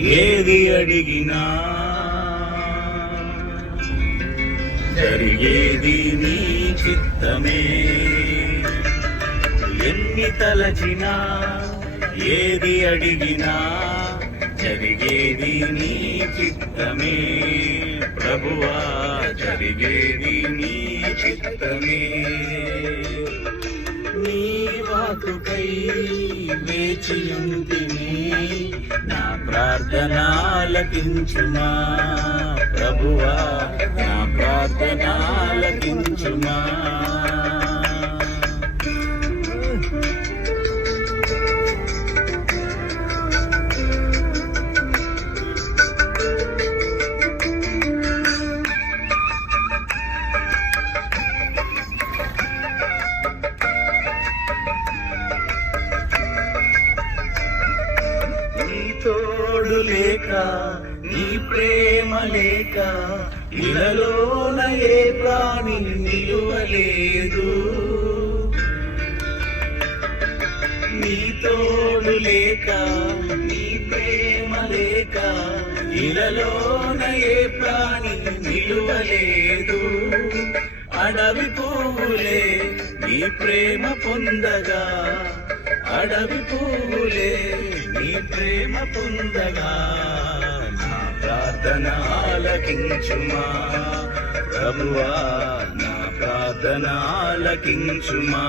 ఏది అడిగినా జరిగేది నీ చిత్తమే. ఎన్ని తలచినా ఏది అడిగినా జరిగేది నీ చిత్తమే. ప్రభువా జరిగేది నీ చిత్తమే. నీ వాక్కుకై వేచియుంటిని, నా ప్రార్థన ఆలకించుమా. ప్రభువా నా ప్రార్థన ఆలకించుమా. తోడు లేక నీ ప్రేమ లేక ఇలలోన ఏ ప్రాణి నిలువలేదు. నీ తోడు లేక నీ ప్రేమ లేక ఇలలోన ఏ ప్రాణి నిలువలేదు. అడవి పువ్వులే నీ ప్రేమ పొందగా, అడవి పువ్వులే నీ ప్రేమ పొందగా, నా ప్రార్థన ఆలకించుమా. ప్రభువా నా ప్రార్థన ఆలకించుమా.